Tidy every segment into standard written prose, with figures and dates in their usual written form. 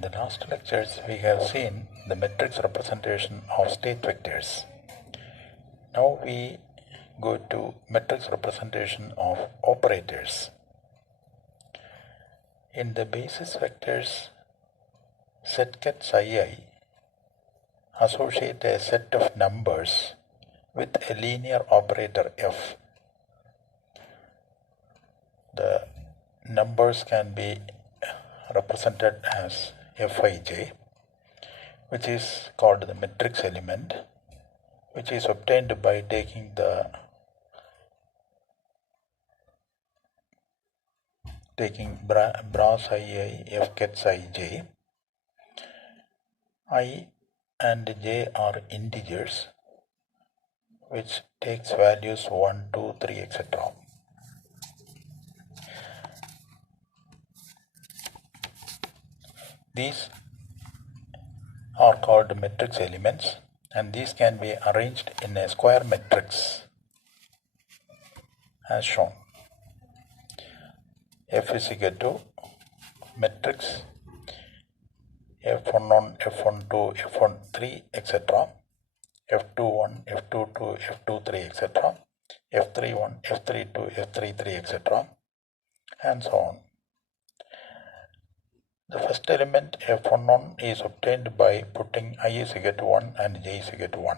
In the last lectures, we have seen the matrix representation of state vectors. Now we go to matrix representation of operators. In the basis vectors set ket psi I, associate a set of numbers with a linear operator f. The numbers can be represented as Fij, which is called the matrix element, which is obtained by taking bra psi I f ket psi j. I and j are integers which takes values 1, 2, 3, etc. These are called matrix elements, and these can be arranged in a square matrix as shown. F is equal to matrix F11, F12, F13, etc. F21, F22, F23, etc. F31, F32, F33, etc. and so on. The first element F11 is obtained by putting I is equal to 1 and j is equal to 1.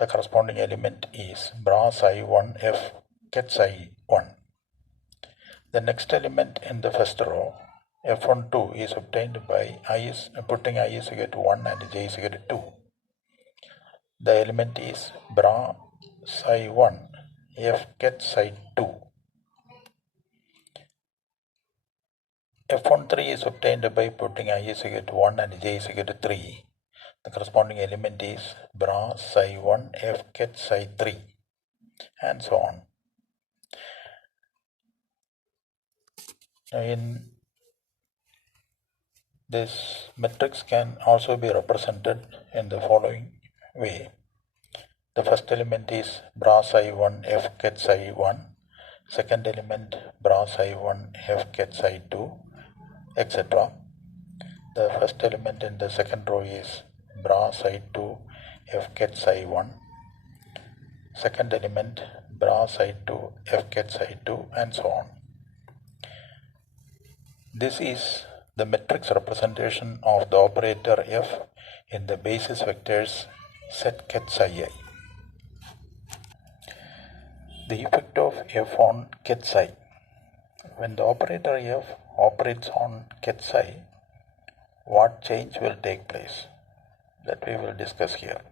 The corresponding element is bra psi 1 f ket psi 1. The next element in the first row F12 is obtained by putting I is equal to 1 and j is equal to 2. The element is bra psi 1 f ket psi 2. F13 is obtained by putting I is equal to 1 and j is equal to 3. The corresponding element is bra psi 1 f ket psi 3 and so on. In this matrix can also be represented in the following way. The first element is bra psi 1 f ket psi 1, second element bra psi 1 f ket psi 2, etc. The first element in the second row is bra psi 2 f ket psi 1, second element bra psi 2 f ket psi 2 and so on. This is the matrix representation of the operator f in the basis vectors set ket psi I. The effect of f on ket psi. When the operator f operates on ket psi, what change will take place? That we will discuss here.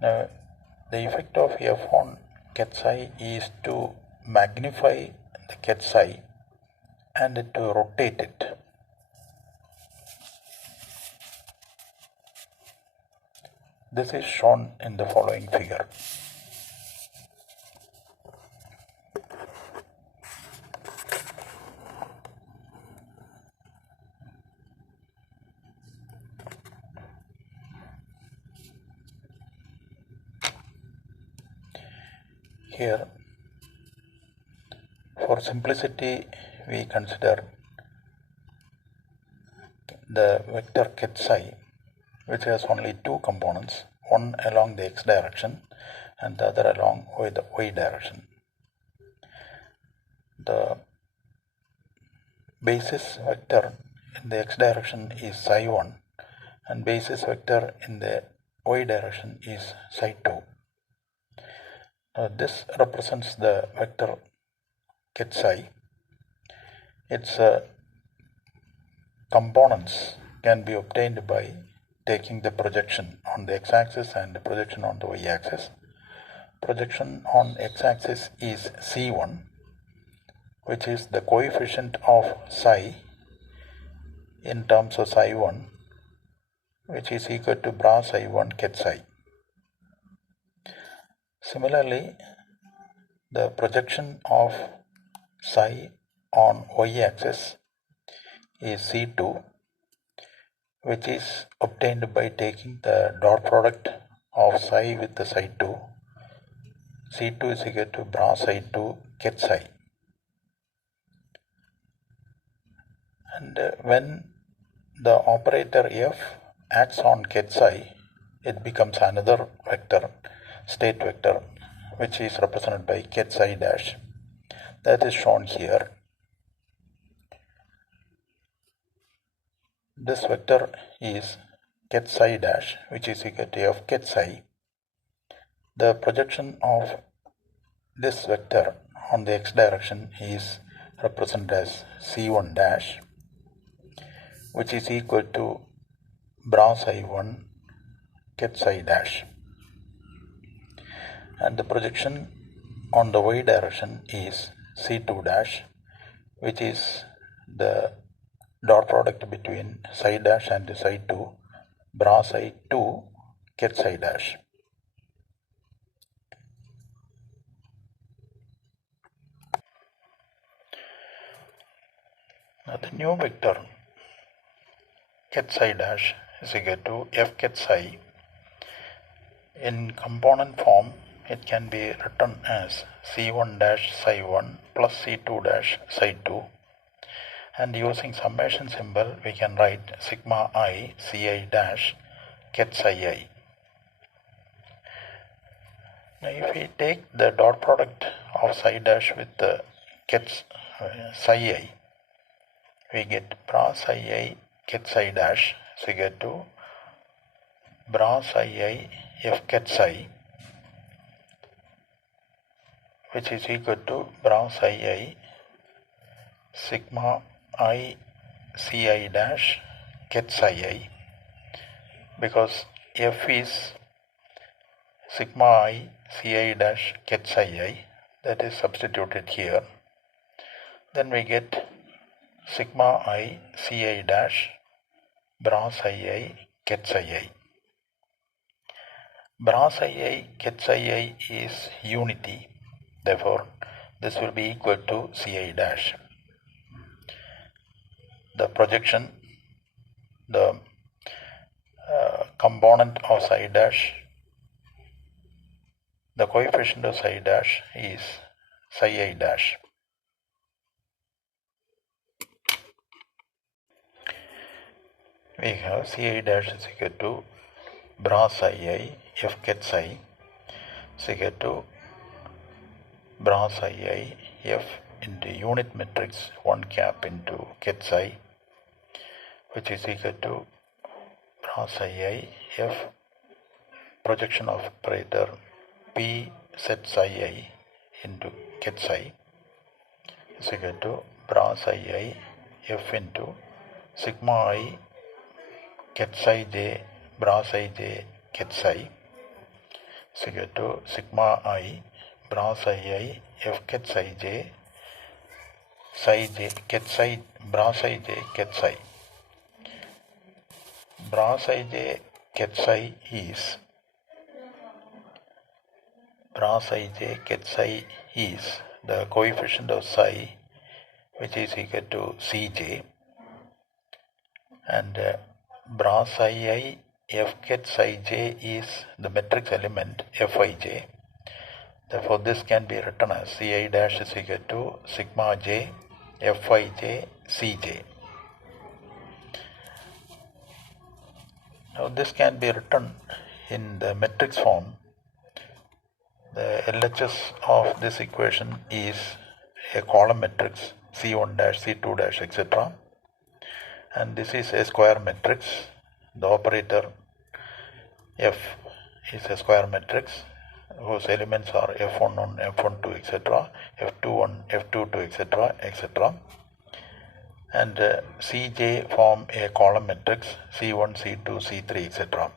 Now, the effect of f on ket psi is to magnify the ket psi and to rotate it. This is shown in the following figure. Here, for simplicity, we consider the vector ket psi, which has only two components, one along the x direction and the other along the y direction. The basis vector in the x direction is psi 1 and basis vector in the y direction is psi 2. This represents the vector ket psi. Its components can be obtained by taking the projection on the x-axis and the projection on the y-axis. Projection on x-axis is C1, which is the coefficient of psi in terms of psi 1, which is equal to bra psi 1 ket psi. Similarly, the projection of psi on y-axis is C2, which is obtained by taking the dot product of psi with the psi 2. C2 is equal to bra psi 2 ket psi. And when the operator f acts on ket psi, it becomes another vector, state vector, which is represented by ket psi dash. That is shown here. This vector is ket psi dash, which is equal to f ket psi. The projection of this vector on the x direction is represented as c1 dash, which is equal to bra psi 1 ket psi dash. And the projection on the y direction is c2 dash, which is the dot product between psi dash and psi 2, bra psi 2 ket psi dash. Now the new vector ket psi dash is equal to f ket psi. In component form, it can be written as c1 dash psi 1 plus c2 dash psi 2. And using summation symbol, we can write sigma I ci dash ket psi I. Now if we take the dot product of psi dash with the ket psi I, we get bra psi I ket psi dash is equal to bra psi I f ket psi, which is equal to bra psi I sigma I ci dash ket psi I, because f is sigma I ci dash ket psi I, that is substituted here. Then we get sigma I ci dash bra psi I ket psi I. Bra psi I ket psi I is unity, therefore this will be equal to ci dash. The projection, the component of psi dash, the coefficient of psi dash is psi I dash. We have ci dash is equal to bra psi I f ket psi is equal to bra psi I f into unit matrix 1 cap into ket psi, which is equal to bra psi I f projection of operator p set psi I into ket psi is equal to bra psi I f into sigma I ket psi j bra psi j ket psi is equal to sigma I bra psi I f ket psi j psi j ket psi bra psi j ket psi. Bra psi j ket psi is bra psi j ket psi is the coefficient of psi, which is equal to cj, and bra psi I f ket psi j is the matrix element fij. Therefore this can be written as ci dash is equal to sigma j fij cj. Now this can be written in the matrix form. The LHS of this equation is a column matrix C1 dash, C2 dash, etc. And this is a square matrix. The operator F is a square matrix whose elements are F11, F12, etc., F21, F22, etc., etc. And Cj form a column matrix C1, C2, C3, etc.